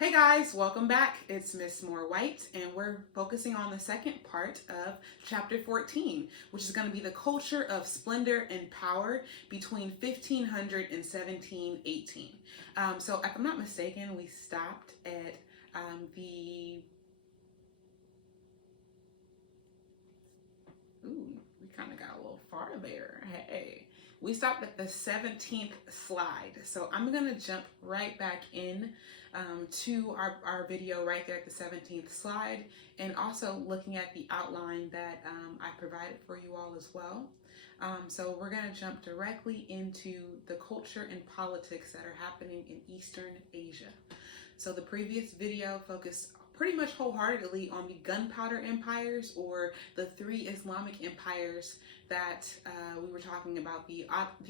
Hey guys, welcome back. It's Miss Moore White, and we're focusing on the second part of chapter 14, which is going to be the culture of splendor and power between 1500 and 1718. So, if I'm not mistaken, we stopped at the. Ooh, we kind of got a little far there. Hey. We stopped at the 17th slide. So I'm going to jump right back in to our video right there at the 17th slide, and also looking at the outline that I provided for you all as well. So we're going to jump directly into the culture and politics that are happening in Eastern Asia. So the previous video focused pretty much wholeheartedly on the gunpowder empires, or the three Islamic empires that we were talking about: the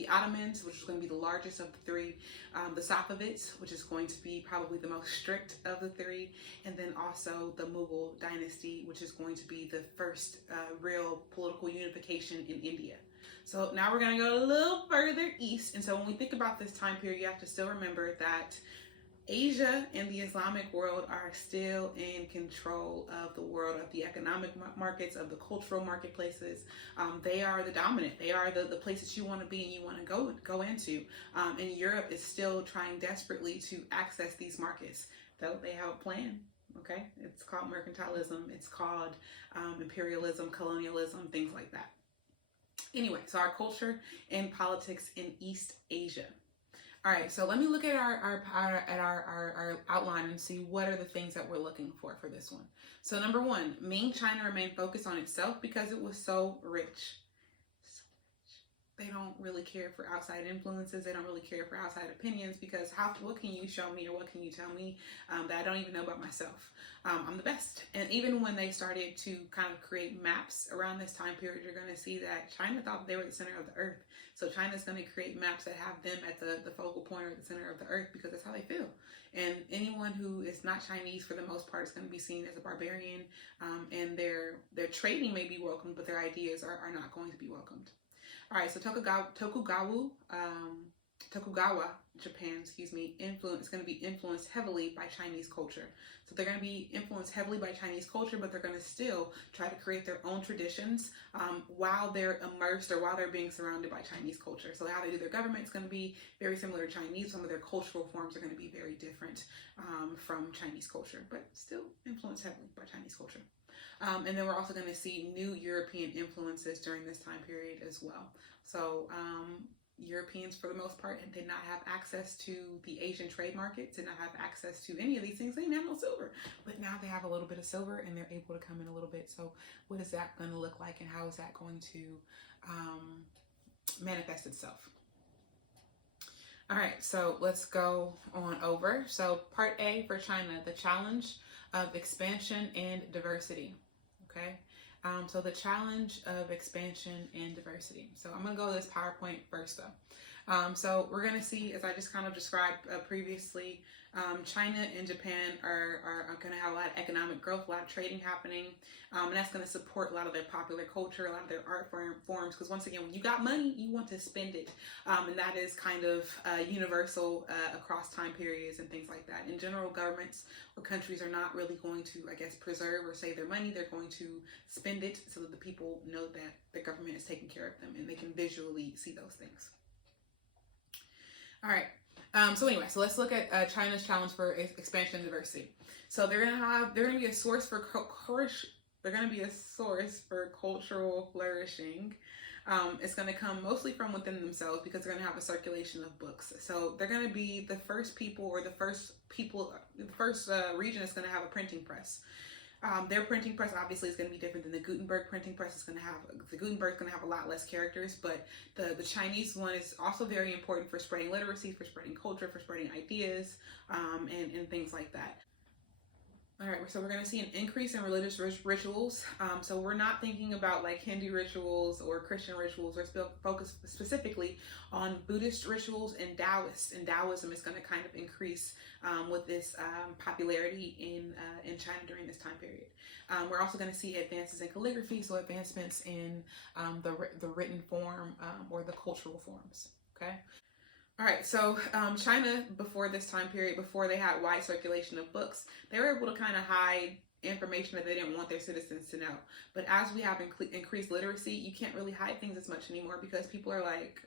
Ottomans, which is going to be the largest of the three, the Safavids, which is going to be probably the most strict of the three, and then also the Mughal dynasty, which is going to be the first real political unification in India. So now we're going to go a little further east, and so when we think about this time period, you have to still remember that Asia and the Islamic world are still in control of the world, of the economic markets, of the cultural marketplaces. They are the dominant. They are the places you want to be and you want to go into. And Europe is still trying desperately to access these markets, though they have a plan. Okay, it's called mercantilism. It's called imperialism, colonialism, things like that. Anyway, so our culture and politics in East Asia. All right, so let me look at our outline and see what are the things that we're looking for this one. So number one, Ming China remained focused on itself because it was so rich. They don't really care for outside influences. They don't really care for outside opinions, because what can you show me or what can you tell me that I don't even know about myself? I'm the best. And even when they started to kind of create maps around this time period, you're going to see that China thought they were the center of the earth. So China's going to create maps that have them at the focal point or the center of the earth, because that's how they feel. And anyone who is not Chinese, for the most part, is going to be seen as a barbarian, and their trading may be welcomed, but their ideas are not going to be welcomed. All right, so Tokugawa, Japan, is going to be influenced heavily by Chinese culture. So they're going to be influenced heavily by Chinese culture, but they're going to still try to create their own traditions while they're immersed, or while they're being surrounded by Chinese culture. So how they do their government is going to be very similar to Chinese. Some of their cultural forms are going to be very different from Chinese culture, but still influenced heavily by Chinese culture. And then we're also going to see new European influences during this time period as well. So Europeans, for the most part, did not have access to the Asian trade markets, did not have access to any of these things. They didn't have no silver, but now they have a little bit of silver and they're able to come in a little bit. So what is that going to look like, and how is that going to manifest itself? All right, so let's go on over. So part A for China, the challenge of expansion and diversity. Okay, so the challenge of expansion and diversity. So I'm going to go to this PowerPoint first, though. So we're going to see, as I just kind of described previously, China and Japan are going to have a lot of economic growth, a lot of trading happening, and that's going to support a lot of their popular culture, a lot of their art forms, because once again, when you got money, you want to spend it, and that is kind of universal across time periods and things like that. In general, governments or countries are not really going to, preserve or save their money. They're going to spend it so that the people know that the government is taking care of them and they can visually see those things. All right. So let's look at China's challenge for expansion and diversity. So they're going to be a source for cultural flourishing. It's going to come mostly from within themselves, because they're going to have a circulation of books. So they're going to be the first region that's going to have a printing press. Their printing press obviously is going to be different than the Gutenberg printing press. The Gutenberg is going to have a lot less characters, but the Chinese one is also very important for spreading literacy, for spreading culture, for spreading ideas, and things like that. All right, so we're going to see an increase in religious rituals. So we're not thinking about like Hindu rituals or Christian rituals. We're focused specifically on Buddhist rituals and Taoists. And Taoism is going to kind of increase with this popularity in China during this time period. We're also going to see advances in calligraphy, so advancements in the written form or the cultural forms. Okay. All right, so China, before this time period, before they had wide circulation of books, they were able to kind of hide information that they didn't want their citizens to know. But as we have increased literacy, you can't really hide things as much anymore because people are like,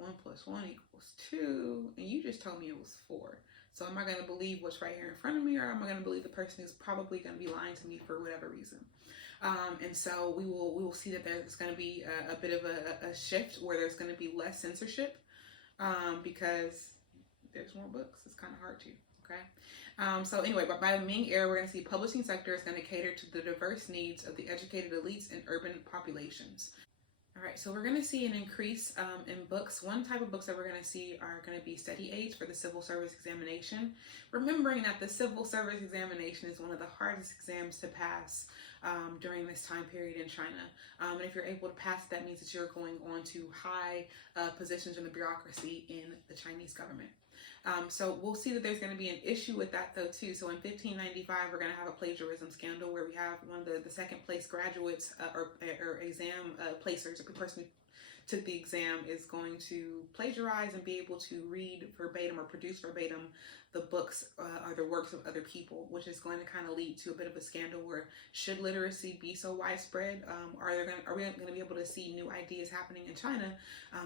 1+1=2, and you just told me it was 4. So am I going to believe what's right here in front of me, or am I going to believe the person who's probably going to be lying to me for whatever reason? And so we will see that there's going to be a bit of a shift where there's going to be less censorship because there's more books. It's kind of hard to. Okay. So anyway, but by the Ming era, we're going to see publishing sector is going to cater to the diverse needs of the educated elites and urban populations. All right, so we're going to see an increase in books. One type of books that we're going to see are going to be study aids for the civil service examination. Remembering that the civil service examination is one of the hardest exams to pass during this time period in China. And if you're able to pass it, that means that you're going on to high positions in the bureaucracy in the Chinese government. So we'll see that there's going to be an issue with that though too. So in 1595, we're going to have a plagiarism scandal where we have one of the second place graduates or exam placers, the person who took the exam is going to plagiarize and be able to read verbatim or produce verbatim the books or the works of other people, which is going to kind of lead to a bit of a scandal where should literacy be so widespread, are we going to be able to see new ideas happening in China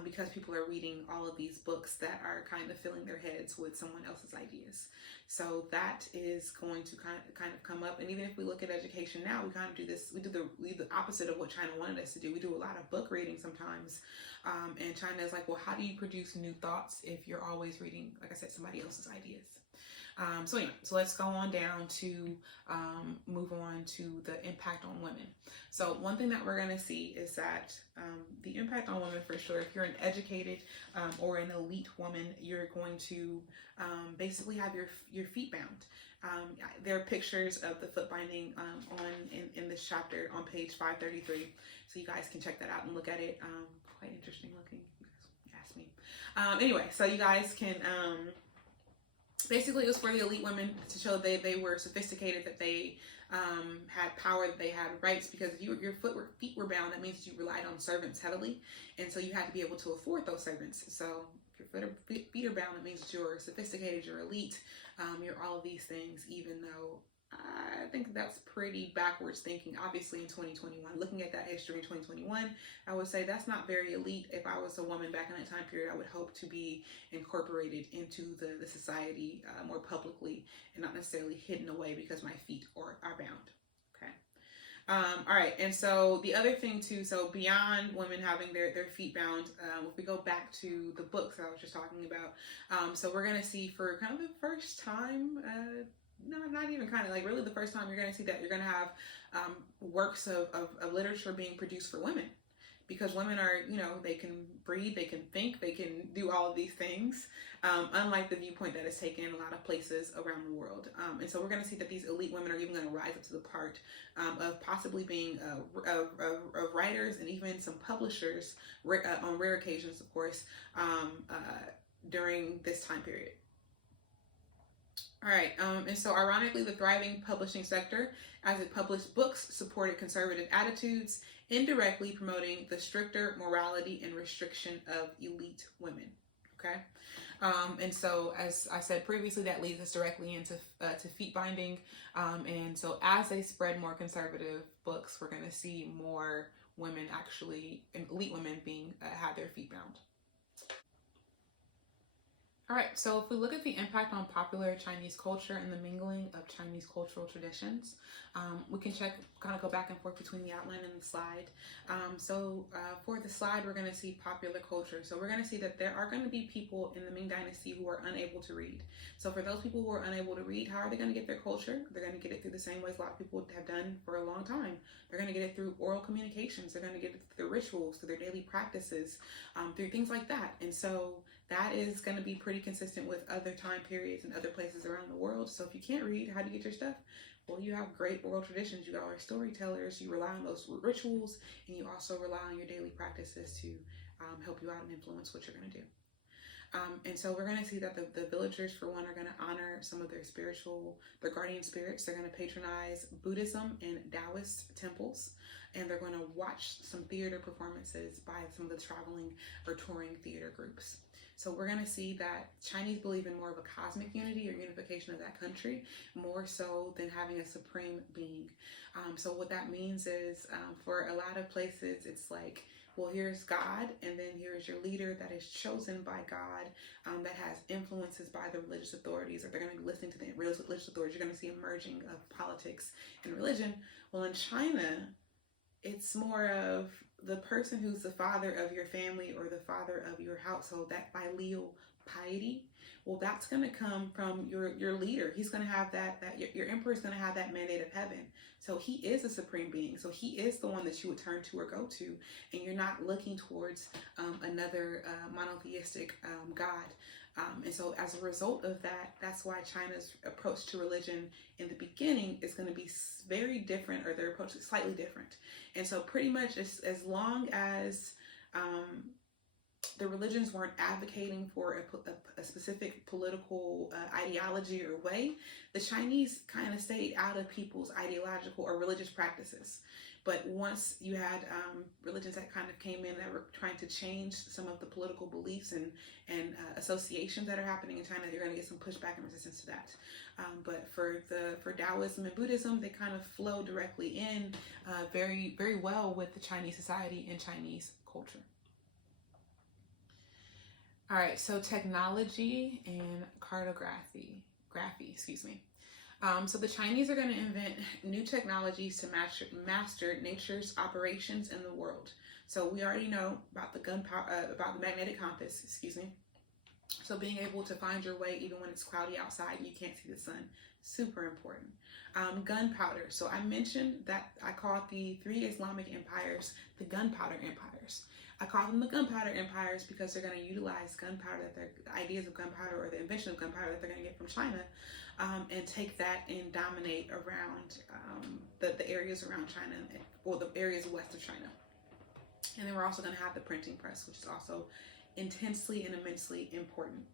because people are reading all of these books that are kind of filling their heads with someone else's ideas. So that is going to kind of come up. And even if we look at education now, we kind of do this, we do the opposite of what China wanted us to do. We do a lot of book reading sometimes. And China is like, well, how do you produce new thoughts if you're always reading, like I said, somebody else's ideas? So anyway, so let's go on down to move on to the impact on women. So one thing that we're going to see is that the impact on women for sure, if you're an educated or an elite woman, you're going to basically have your feet bound. There are pictures of the foot binding in this chapter on page 533. So you guys can check that out and look at it. Quite interesting looking, you guys asked me. Anyway, so you guys can... basically, it was for the elite women to show they were sophisticated, that they had power, that they had rights, because if your feet were bound, that means you relied on servants heavily, and so you had to be able to afford those servants. So if your feet are bound, it means that you're sophisticated, you're elite, you're all of these things, even though I think that's pretty backwards thinking. Obviously, in 2021, looking at that history in 2021, I would say that's not very elite. If I was a woman back in that time period, I would hope to be incorporated into the society more publicly and not necessarily hidden away because my feet are bound. Okay. All right, and so the other thing too, so beyond women having their feet bound, if we go back to the books I was just talking about, so we're going to see for kind of the first time, no, not even kind of, like really the first time you're going to see that you're going to have works of literature being produced for women, because women are, they can read, they can think, they can do all of these things, unlike the viewpoint that is taken in a lot of places around the world. And so we're going to see that these elite women are even going to rise up to the part of possibly being writers and even some publishers on rare occasions, of course, during this time period. All right, and so ironically, the thriving publishing sector, as it published books, supported conservative attitudes, indirectly promoting the stricter morality and restriction of elite women. Okay, and so as I said previously, that leads us directly into to feet binding, and so as they spread more conservative books, we're going to see more women actually, elite women being have their feet bound. All right, so if we look at the impact on popular Chinese culture and the mingling of Chinese cultural traditions, we can kind of go back and forth between the outline and the slide. So for the slide, we're going to see popular culture. So we're going to see that there are going to be people in the Ming Dynasty who are unable to read. So for those people who are unable to read, how are they going to get their culture? They're going to get it through the same ways a lot of people have done for a long time. They're going to get it through oral communications. They're going to get it through their rituals, through their daily practices, through things like that. And so that is going to be pretty consistent with other time periods and other places around the world. So if you can't read, how do you get your stuff? Well, you have great oral traditions. You are storytellers. You rely on those rituals, and you also rely on your daily practices to help you out and influence what you're going to do. And so we're going to see that the villagers, for one, are going to honor some of their guardian spirits. They're going to patronize Buddhism and Taoist temples. And they're going to watch some theater performances by some of the traveling or touring theater groups. So we're going to see that Chinese believe in more of a cosmic unity or unification of that country, more so than having a supreme being. So what that means is for a lot of places, it's like, well, here's God, and then here's your leader that is chosen by God, that has influences by the religious authorities, or they're going to be listening to the religious authorities. You're going to see a merging of politics and religion. Well, in China, it's more of the person who's the father of your family or the father of your household, that filial piety. Well, that's going to come from your leader. He's going to have your emperor is going to have that mandate of heaven. So he is a supreme being. So he is the one that you would turn to or go to, and you're not looking towards another monotheistic God. And so as a result of that, that's why China's approach to religion in the beginning is going to be very different, or their approach is slightly different. And so pretty much as long as the religions weren't advocating for a specific political ideology or way, the Chinese kind of stayed out of people's ideological or religious practices. But once you had religions that kind of came in that were trying to change some of the political beliefs and associations that are happening in China, you're going to get some pushback and resistance to that. But for Taoism and Buddhism, they kind of flow directly in very, very well with the Chinese society and Chinese culture. All right, so technology and cartography, so the Chinese are going to invent new technologies to master nature's operations in the world. So we already know about the about the magnetic compass, So being able to find your way even when it's cloudy outside and you can't see the sun, super important. Gunpowder. So I mentioned that I called the 3 Islamic empires the gunpowder empires. I call them the gunpowder empires because they're going to utilize gunpowder, the ideas of gunpowder or the invention of gunpowder that they're going to get from China, and take that and dominate around the areas around China, or the areas west of China. And then we're also going to have the printing press, which is also intensely and immensely important.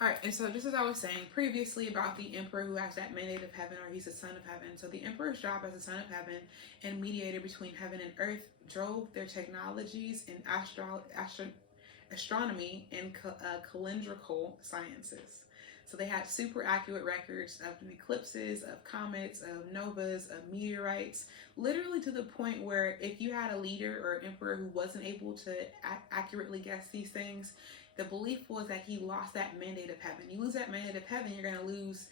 All right, and so just as I was saying previously about the emperor who has that mandate of heaven, or he's the son of heaven. So the emperor's job as the son of heaven and mediator between heaven and earth drove their technologies in astronomy and calendrical sciences. So they had super accurate records of eclipses, of comets, of novas, of meteorites, literally to the point where if you had a leader or emperor who wasn't able to accurately guess these things, the belief was that he lost that mandate of heaven. You lose that mandate of heaven, you're going to lose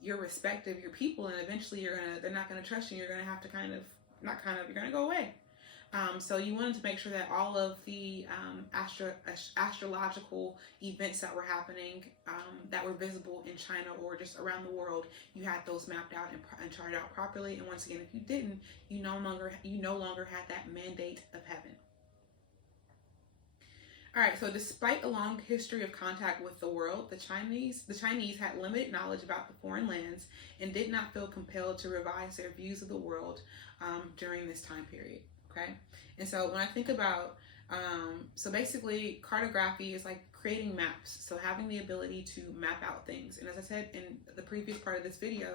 your respect of your people, and eventually they're not going to trust you. You're going to have to you're going to go away. So you wanted to make sure that all of the astrological events that were happening, that were visible in China or just around the world, you had those mapped out and charted out properly. And once again, if you didn't, you no longer had that mandate of heaven. All right, so despite a long history of contact with the world, the Chinese had limited knowledge about the foreign lands and did not feel compelled to revise their views of the world during this time period. Okay, and so when I think about, so basically cartography is like creating maps, so having the ability to map out things. And as I said in the previous part of this video,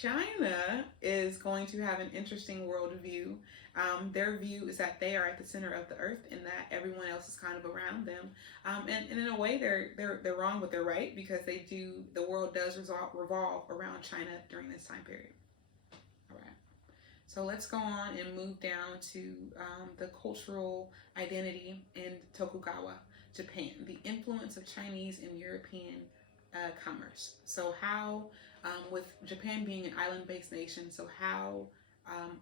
China is going to have an interesting worldview. Their view is that they are at the center of the earth and that everyone else is kind of around them. And in a way, they're wrong, but they're right, because the world does revolve around China during this time period. All right. So let's go on and move down to the cultural identity in Tokugawa, Japan, the influence of Chinese and European commerce. So how, with Japan being an island-based nation, so how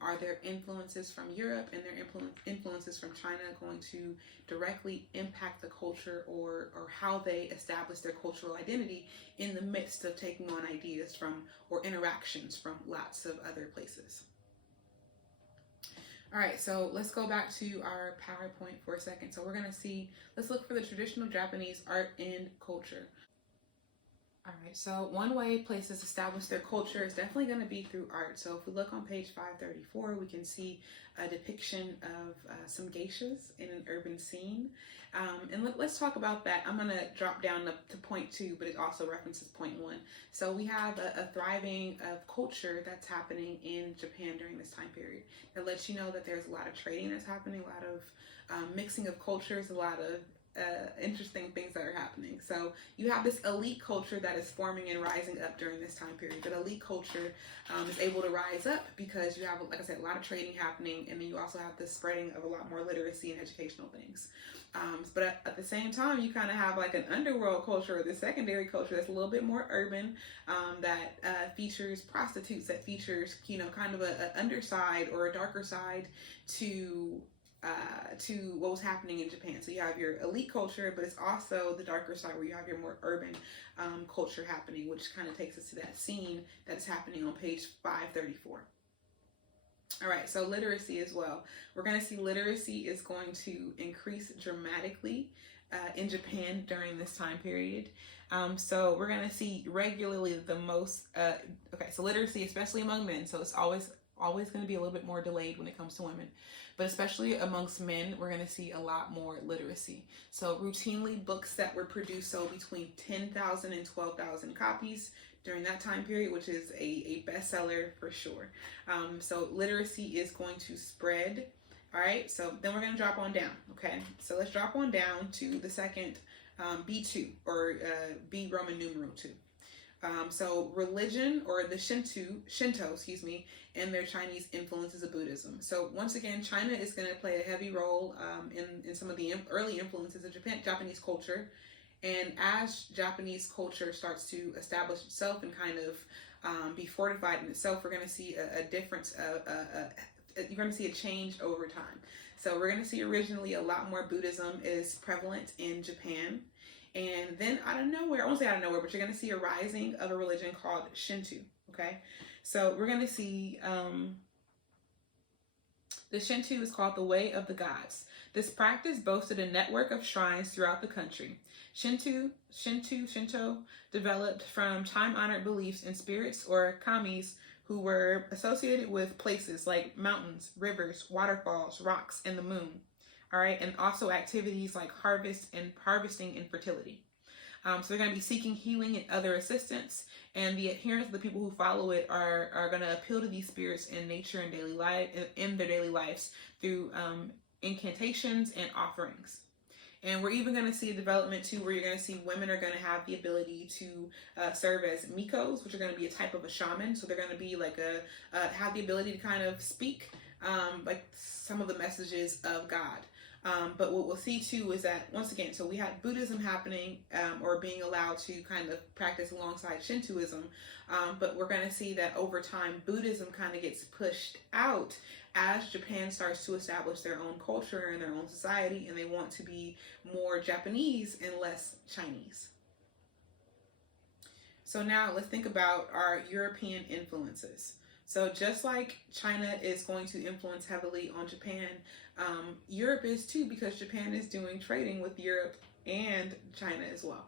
are their influences from Europe and their influences from China going to directly impact the culture, or how they establish their cultural identity in the midst of taking on ideas from or interactions from lots of other places? All right, so let's go back to our PowerPoint for a second. So we're going to let's look for the traditional Japanese art and culture. All right, so one way places establish their culture is definitely going to be through art. So if we look on page 534, we can see a depiction of some geishas in an urban scene. And let's talk about that. I'm going to drop down to point 2, but it also references point 1. So we have a thriving of culture that's happening in Japan during this time period. That lets you know that there's a lot of trading that's happening, a lot of mixing of cultures, a lot of interesting things that are happening. So you have this elite culture that is forming and rising up during this time period. But elite culture is able to rise up because you have, like I said, a lot of trading happening, and then you also have the spreading of a lot more literacy and educational things. But at the same time, you kind of have like an underworld culture or the secondary culture that's a little bit more urban, that features prostitutes, that features, kind of an underside or a darker side to what was happening in Japan. So you have your elite culture, but it's also the darker side where you have your more urban culture happening, which kind of takes us to that scene that is happening on page 534. All right, so literacy as well. We're going to see literacy is going to increase dramatically in Japan during this time period. So we're going to see regularly the most, so literacy, especially among men. So it's always going to be a little bit more delayed when it comes to women, but especially amongst men, we're going to see a lot more literacy. So routinely books that were produced sold between 10,000 and 12,000 copies during that time period, which is a bestseller for sure. So literacy is going to spread. All right, so then we're going to drop on down. Okay, so let's drop on down to the second B2 or B Roman numeral 2. So religion, or the Shinto, and their Chinese influences of Buddhism. So once again, China is going to play a heavy role in some of the early influences of Japanese culture. And as Japanese culture starts to establish itself and kind of be fortified in itself, we're going to see a difference. You're going to see a change over time. So we're going to see originally a lot more Buddhism is prevalent in Japan. And then out of nowhere, I won't say out of nowhere, but you're going to see a rising of a religion called Shinto, okay? So we're going to see, the Shinto is called the Way of the Gods. This practice boasted a network of shrines throughout the country. Shinto developed from time-honored beliefs in spirits or kamis who were associated with places like mountains, rivers, waterfalls, rocks, and the moon. All right, and also activities like harvesting and fertility. So they're going to be seeking healing and other assistance, and the adherents of the people who follow it are going to appeal to these spirits in nature and in their daily lives through incantations and offerings. And we're even going to see a development too, where you're going to see women are going to have the ability to serve as mikos, which are going to be a type of a shaman. So they're going to be like have the ability to kind of speak like some of the messages of God. But what we'll see too is that, once again, so we had Buddhism happening or being allowed to kind of practice alongside Shintoism, but we're going to see that over time Buddhism kind of gets pushed out as Japan starts to establish their own culture and their own society, and they want to be more Japanese and less Chinese. So now let's think about our European influences. So just like China is going to influence heavily on Japan, Europe is too, because Japan is doing trading with Europe and China as well.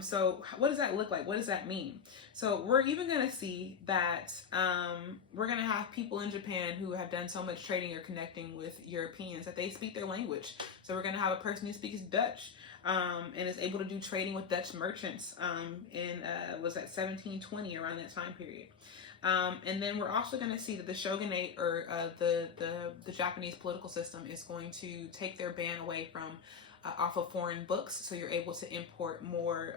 So what does that look like? What does that mean? So we're even going to see that we're going to have people in Japan who have done so much trading or connecting with Europeans that they speak their language. So we're going to have a person who speaks Dutch and is able to do trading with Dutch merchants in, was that 1720, around that time period. And then we're also going to see that the shogunate, or the Japanese political system, is going to take their ban away from off of foreign books. So you're able to import more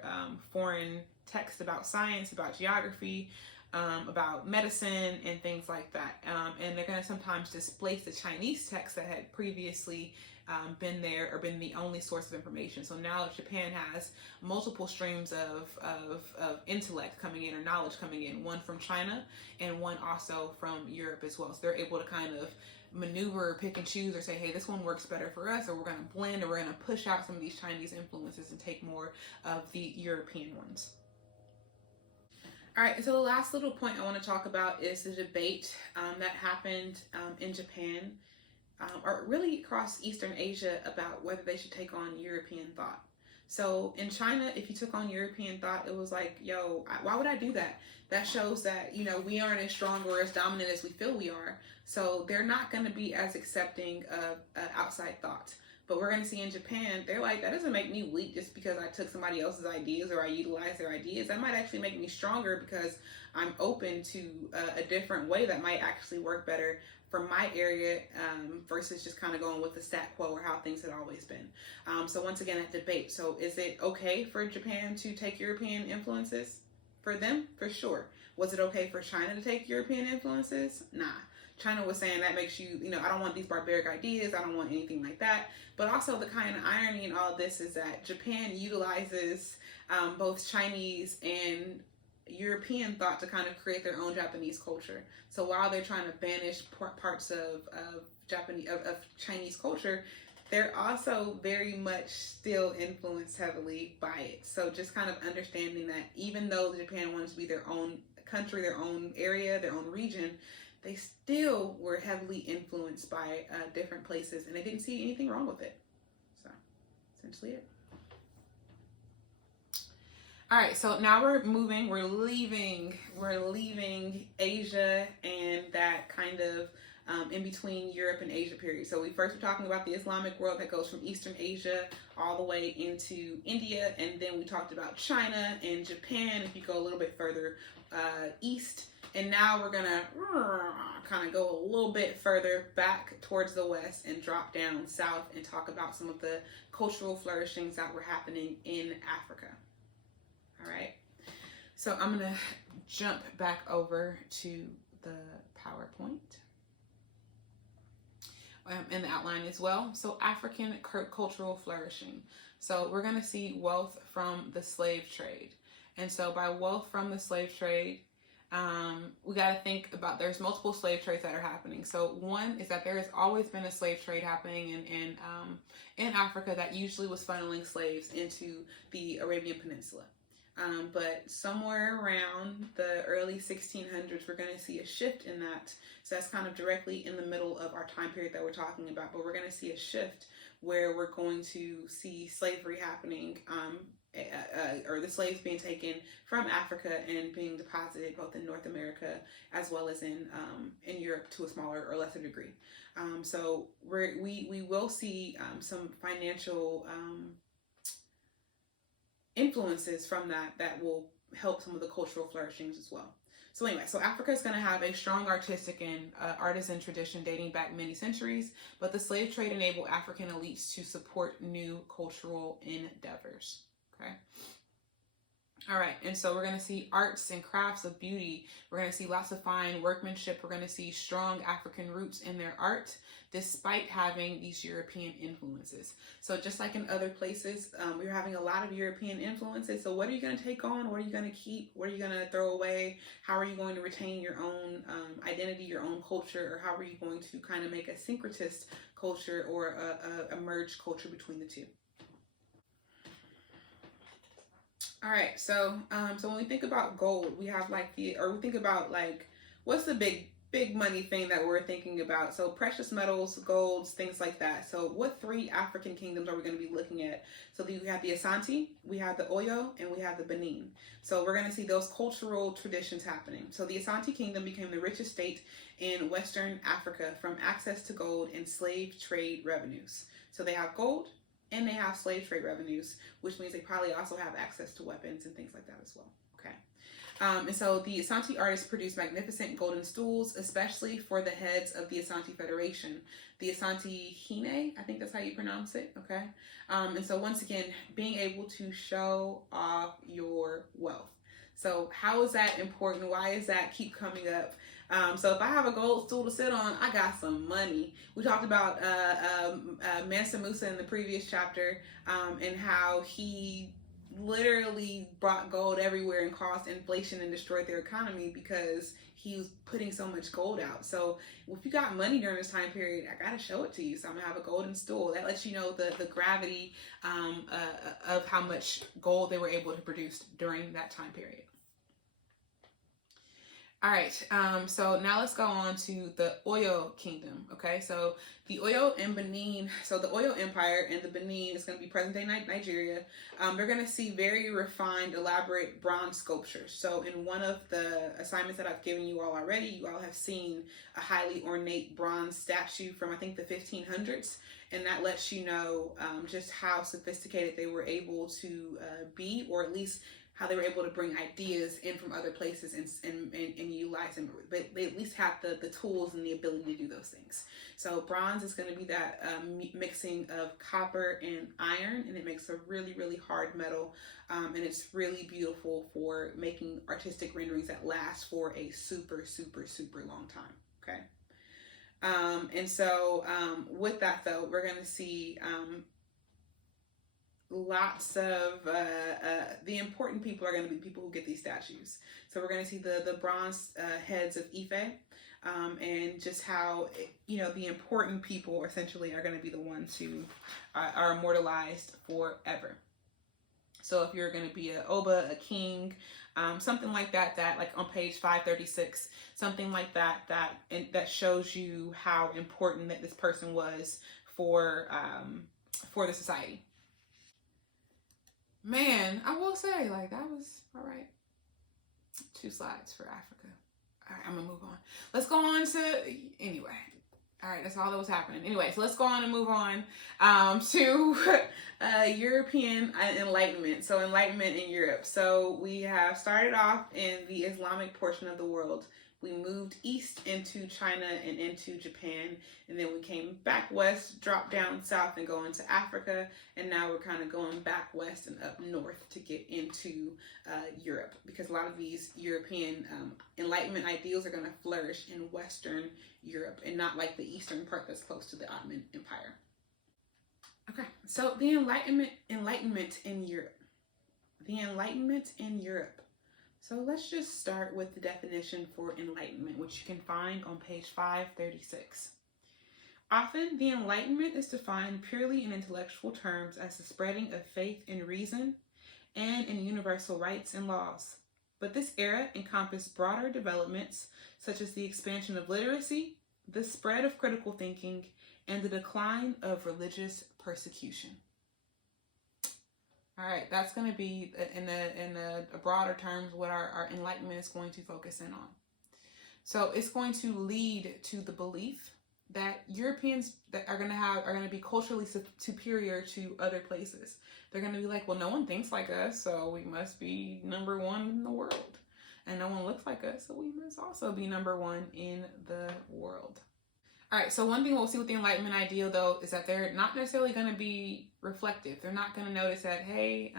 foreign text about science, about geography, about medicine, and things like that. And they're going to sometimes displace the Chinese text that had previously been there or been the only source of information. So now Japan has multiple streams of intellect coming in, or knowledge coming in, one from China and one also from Europe as well. So they're able to kind of maneuver, pick and choose, or say, hey, this one works better for us, or we're going to blend, or we're going to push out some of these Chinese influences and take more of the European ones. All right, so the last little point I want to talk about is the debate that happened in Japan, or really across Eastern Asia, about whether they should take on European thought. So in China, if you took on European thought, it was like, yo, why would I do that? That shows that, you know, we aren't as strong or as dominant as we feel we are. So they're not going to be as accepting of outside thought. But we're going to see in Japan, they're like, that doesn't make me weak just because I took somebody else's ideas or I utilized their ideas. That might actually make me stronger because I'm open to a different way that might actually work better for my area versus just kind of going with the stat quo or how things had always been. So once again, that debate. So is it okay for Japan to take European influences? For them, for sure. Was it okay for China to take European influences? Nah. China was saying that makes you, you know, I don't want these barbaric ideas. I don't want anything like that. But also the kind of irony in all of this is that Japan utilizes both Chinese and European thought to kind of create their own Japanese culture. So while they're trying to banish parts of Chinese culture, they're also very much still influenced heavily by it. So just kind of understanding that even though Japan wanted to be their own country, their own area, their own region, they still were heavily influenced by different places, and they didn't see anything wrong with it. So, essentially it. All right, so now we're leaving Asia and that kind of in between Europe and Asia period. So we first were talking about the Islamic world that goes from Eastern Asia all the way into India, and then we talked about China and Japan if you go a little bit further east. And now we're gonna kind of go a little bit further back towards the west and drop down south and talk about some of the cultural flourishings that were happening in Africa. All right, so I'm gonna jump back over to the PowerPoint and the outline as well. So African cultural flourishing. So we're gonna see wealth from the slave trade. And so by wealth from the slave trade, we got to think about there's multiple slave trades that are happening. So one is that there has always been a slave trade happening in Africa that usually was funneling slaves into the Arabian Peninsula. But somewhere around the early 1600s, we're going to see a shift in that. So that's kind of directly in the middle of our time period that we're talking about. But we're going to see a shift where we're going to see slavery happening, or the slaves being taken from Africa and being deposited both in North America as well as in Europe to a smaller or lesser degree. So we will see some financial influences from that will help some of the cultural flourishings as well. So anyway, so Africa is going to have a strong artistic and artisan tradition dating back many centuries, but the slave trade enabled African elites to support new cultural endeavors. Okay. All right, and so we're going to see arts and crafts of beauty. We're going to see lots of fine workmanship. We're going to see strong African roots in their art, despite having these European influences. So just like in other places, we're having a lot of European influences. So what are you going to take on? What are you going to keep? What are you going to throw away? How are you going to retain your own identity, your own culture, or how are you going to kind of make a syncretist culture or a merged culture between the two? All right, so when we think about gold, we have we think about what's the big money thing that we're thinking about? So precious metals, golds, things like that. So what three African kingdoms are we going to be looking at? So we have the Asante, we have the Oyo, and we have the Benin. So we're going to see those cultural traditions happening. So the Asante kingdom became the richest state in Western Africa from access to gold and slave trade revenues. So they have gold, and they have slave trade revenues, which means they probably also have access to weapons and things like that as well. Okay. And so the Asante artists produced magnificent golden stools, especially for the heads of the Asante Federation. The Asante Hine, I think that's how you pronounce it. Okay. And so once again, being able to show off your wealth. So how is that important? Why does that keep coming up? So if I have a gold stool to sit on, I got some money. We talked about Mansa Musa in the previous chapter and how he literally brought gold everywhere and caused inflation and destroyed their economy because he was putting so much gold out. So if you got money during this time period, I gotta show it to you. So I'm gonna have a golden stool. That lets you know the gravity of how much gold they were able to produce during that time period. All right, so now let's go on to the Oyo Kingdom, okay? So the Oyo and Benin, so the Oyo Empire and the Benin is going to be present-day Nigeria. They're going to see very refined, elaborate bronze sculptures. So in one of the assignments that I've given you all already, you all have seen a highly ornate bronze statue from, I think, the 1500s. And that lets you know just how sophisticated they were able to be, or at least how they were able to bring ideas in from other places and utilize them. But they at least have the tools and the ability to do those things. So bronze is going to be that mixing of copper and iron, and it makes a really, really hard metal. And it's really beautiful for making artistic renderings that last for a super, super, super long time. Okay. And so with that, though, we're going to see lots of the important people are going to be people who get these statues. So we're going to see the bronze heads of Ife, and just how, you know, the important people essentially are going to be the ones who are immortalized forever. So if you're going to be an Oba, a king, something like that, like on page 536, something like that, that shows you how important that this person was for the society. Man, I will say, like, that was all right. 2 slides for Africa. All right, I'm gonna move on. Let's go on to, anyway. All right, that's all that was happening. Anyway, so let's go on and move on to European Enlightenment. So Enlightenment in Europe. So we have started off in the Islamic portion of the world. We moved east into China and into Japan, and then we came back west, dropped down south, and go into Africa, and now we're kind of going back west and up north to get into Europe, because a lot of these European Enlightenment ideals are going to flourish in Western Europe and not like the eastern part that's close to the Ottoman Empire. Okay, so the Enlightenment in Europe. The Enlightenment in Europe. So let's just start with the definition for enlightenment, which you can find on page 536. Often, the Enlightenment is defined purely in intellectual terms as the spreading of faith in reason and in universal rights and laws. But this era encompassed broader developments such as the expansion of literacy, the spread of critical thinking, and the decline of religious persecution. All right, that's going to be, in the broader terms, what our enlightenment is going to focus in on. So it's going to lead to the belief that Europeans that are going to be culturally superior to other places. They're going to be like, well, no one thinks like us, so we must be number one in the world. And no one looks like us, so we must also be number one in the world. All right, so one thing we'll see with the Enlightenment ideal, though, is that they're not necessarily going to be reflective. They're not going to notice that, hey,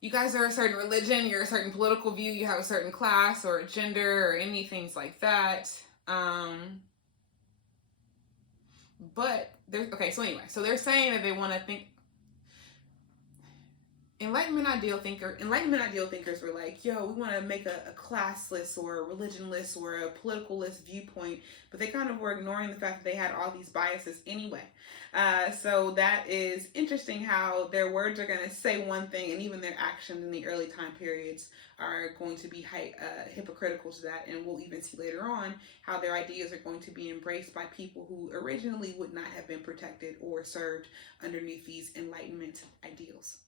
you guys are a certain religion, you're a certain political view, you have a certain class or a gender or any things like that. But so they're saying that they want to think. Enlightenment ideal thinkers were like, yo, we want to make a classless or a religionless or a politicalist viewpoint, but they kind of were ignoring the fact that they had all these biases anyway. So that is interesting how their words are going to say one thing, and even their actions in the early time periods are going to be hypocritical to that. And we'll even see later on how their ideas are going to be embraced by people who originally would not have been protected or served underneath these Enlightenment ideals.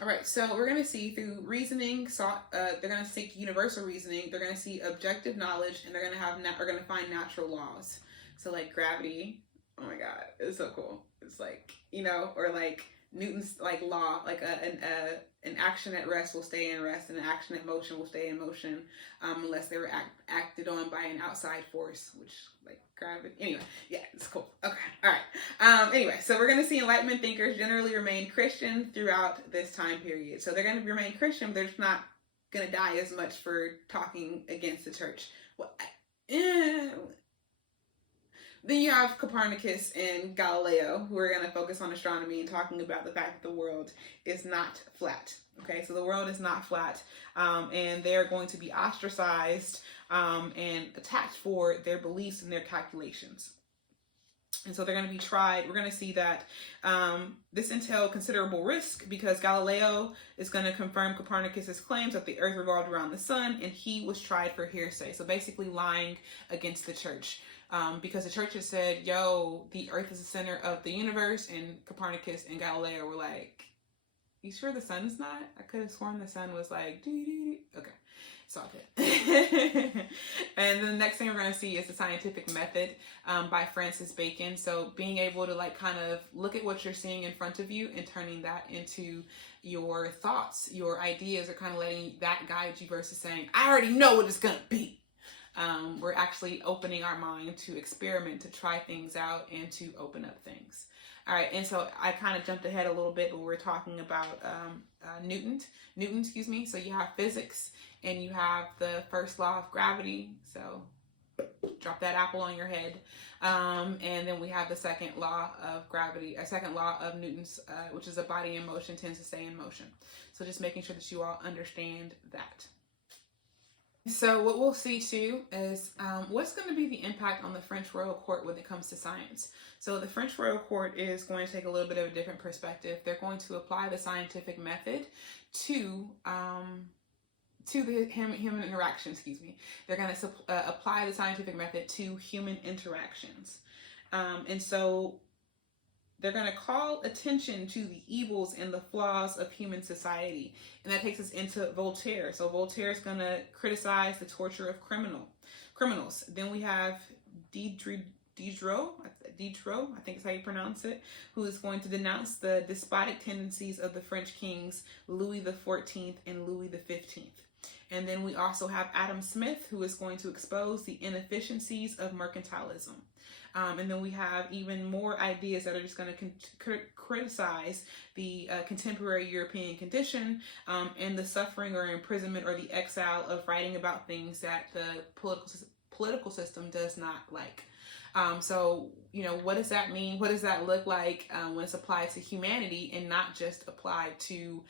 All right, so we're going to see through reasoning, they're going to seek universal reasoning, they're going to see objective knowledge, and they're going to find natural laws. So like gravity, oh my God, it's so cool. It's like, you know, or like Newton's like law, like an action at rest will stay in rest, and an action at motion will stay in motion, unless they were acted on by an outside force, which like gravity. Anyway, yeah, it's cool. Okay, all right. Anyway, so we're going to see Enlightenment thinkers generally remain Christian throughout this time period. So they're going to remain Christian, but they're just not going to die as much for talking against the church. Well, then you have Copernicus and Galileo, who are going to focus on astronomy and talking about the fact that the world is not flat. Okay, so the world is not flat, and they're going to be ostracized and attacked for their beliefs and their calculations. And so they're going to be tried. We're going to see that this entailed considerable risk because Galileo is going to confirm Copernicus's claims that the earth revolved around the sun, and he was tried for hearsay. So basically lying against the church. Because the church has said, yo, the earth is the center of the universe, and Copernicus and Galileo were like, you sure the sun's not? I could have sworn the sun was like, doo-doo-doo. Okay. It's all good. And the next thing we're going to see is the scientific method by Francis Bacon. So being able to like kind of look at what you're seeing in front of you and turning that into your thoughts, your ideas, or kind of letting that guide you versus saying, I already know what it's going to be. We're actually opening our mind to experiment, to try things out, and to open up things. All right, and so I kind of jumped ahead a little bit, but we're talking about Newton, excuse me. So you have physics, and you have the first law of gravity. So drop that apple on your head. And then we have the second law of gravity, a second law of Newton's, which is a body in motion tends to stay in motion. So just making sure that you all understand that. So what we'll see too is what's going to be the impact on the French royal court when it comes to science. So the French royal court is going to take a little bit of a different perspective. They're going to apply the scientific method to the human interaction. Excuse me. They're going to apply the scientific method to human interactions, and so they're going to call attention to the evils and the flaws of human society. And that takes us into Voltaire. So Voltaire is going to criticize the torture of criminals. Then we have Diderot, I think is how you pronounce it, who is going to denounce the despotic tendencies of the French kings Louis XIV and Louis XV. And then we also have Adam Smith, who is going to expose the inefficiencies of mercantilism. And then we have even more ideas that are just going to criticize the contemporary European condition and the suffering or imprisonment or the exile of writing about things that the political system does not like. So, you know, what does that mean? What does that look like when it's applied to humanity and not just applied to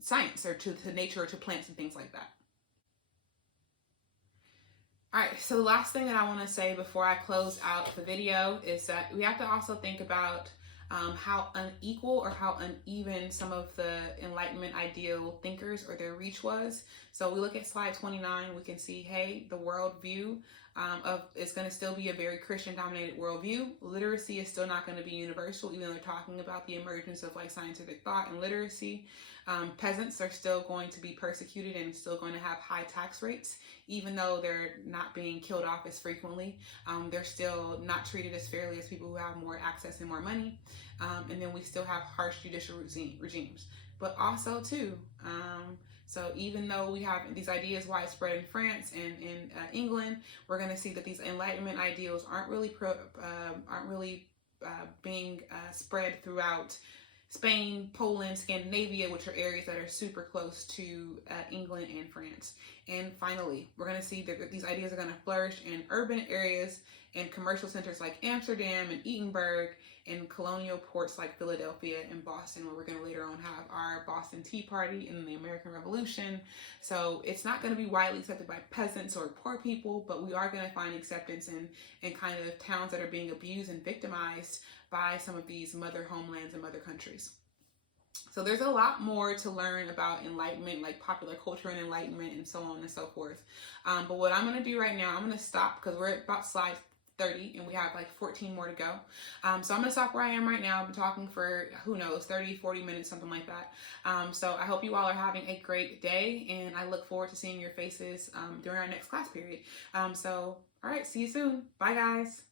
science or to nature or to plants and things like that? All right, so the last thing that I want to say before I close out the video is that we have to also think about how unequal or how uneven some of the Enlightenment ideal thinkers or their reach was. So we look at slide 29, we can see, hey, the worldview is going to still be a very Christian-dominated worldview. Literacy is still not going to be universal, even though they're talking about the emergence of like scientific thought and literacy. Peasants are still going to be persecuted and still going to have high tax rates, even though they're not being killed off as frequently. They're still not treated as fairly as people who have more access and more money. And then we still have harsh judicial regimes. But also too, so even though we have these ideas widespread in France and in England, we're going to see that these Enlightenment ideals aren't really being spread throughout Spain, Poland, Scandinavia, which are areas that are super close to England and France. And finally, we're going to see that these ideas are going to flourish in urban areas and commercial centers like Amsterdam and Edinburgh, and colonial ports like Philadelphia and Boston, where we're going to later on have our Boston Tea Party and the American Revolution. So it's not going to be widely accepted by peasants or poor people, but we are going to find acceptance in kind of towns that are being abused and victimized by some of these mother homelands and mother countries. So there's a lot more to learn about Enlightenment, like popular culture and Enlightenment and so on and so forth. But what I'm going to do right now, I'm going to stop because we're at about slide 30 and we have like 14 more to go. So I'm going to stop where I am right now. I've been talking for, who knows, 30, 40 minutes, something like that. So I hope you all are having a great day, and I look forward to seeing your faces during our next class period. All right, see you soon. Bye, guys.